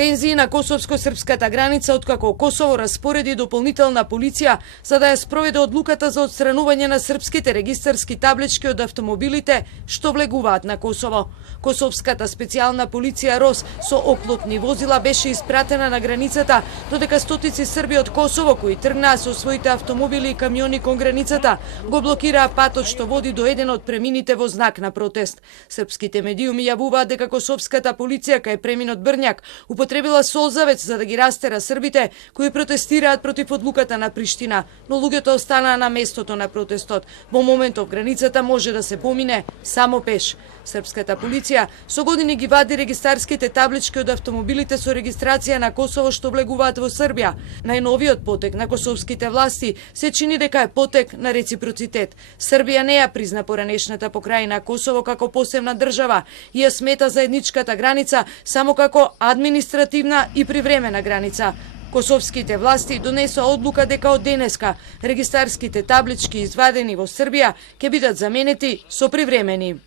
Тензии на косовско-српската граница откако Косово распореди дополнителна полиција за да ја спроведе одлуката за отстранување на српските регистарски таблички од автомобилите што влегуваат на Косово. Косовската специјална полиција РОС со оклопни возила беше испратена на границата, додека стотици Срби од Косово кои тргнаа со своите автомобили и камиони кон границата го блокираа патот што води до еден од премините во знак на протест. Српските медиуми јавуваат дека косовската полиција кај преминот Брњак употребила солзавец за да ги растера србите кои протестираат против одлуката на Приштина, но луѓето останаа на местото на протестот. Во моментов границата може да се помине само пеш. Српската полиција со години ги вади регистарските таблички од автомобилите со регистрација на Косово што влегуваат во Србија. Најновиот потек на косовските власти се чини дека е потек на реципроцитет. Србија не ја призна поранешната покрајна Косово како посебна држава и ја смета заедничката граница само како административна и привремена граница. Косовските власти донесоа одлука дека од денеска регистарските таблички извадени во Србија ќе бидат заменети со привремени.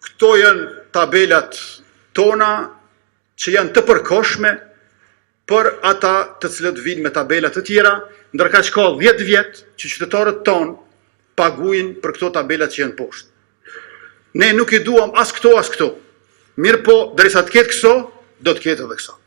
Këto janë tabelat tona që janë të përkohshme për ata të cilët vinë me tabelat të tjera, ndërka që ka 10 vjet që qytetarët tonë paguajnë për këto tabelat që janë poshtë. Ne nuk I duam as këto. Mirë po, derisa të ketë këso, do të ketë edhe këso.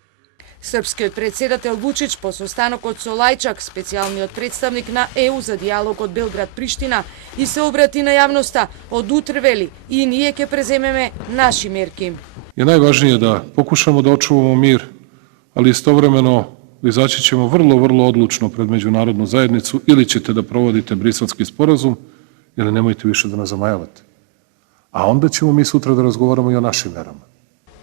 Српскиот председател Вучич по состанокот со Лајчак, специјалниот представник на ЕУ за диалог од Белград-Приштина, и се обрати на јавноста, од утре вели и ние ќе преземеме наши мерки. Je najvažnije da pokušamo da očuvamo mir, ali istovremeno izaći ćemo vrlo odlučno pred međunarodnu zajednicu ili ćete da provodite Briselski sporazum ili nemojte više da nas zamajavate. A onda ćemo mi sutra da razgovaramo I o našim merama.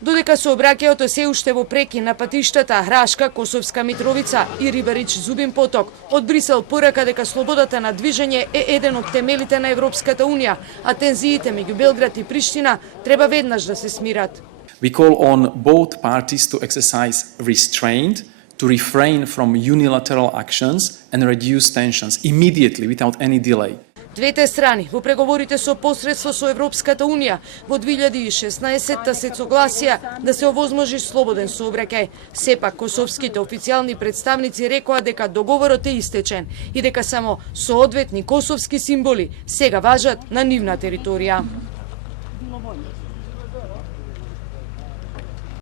Додека сообраќајето се уште во преки на патиштата Рашка, Косовска Митровица и Рибарич Зубин поток, од Брисел порака дека слободата на движење е еден од темелите на Европската Унија, а тензиите меѓу Белград и Приштина треба веднаш да се смират. We call on both parties to exercise restraint, to refrain from unilateral actions and reduce tensions immediately without any delay. Двете страни во преговорите со посредство со Европската Унија во 2016 се согласија да се овозможи слободен сообраќај. Сепак косовските официјални представници рекоа дека договорот е истечен и дека само соодветни косовски символи сега важат на нивна територија.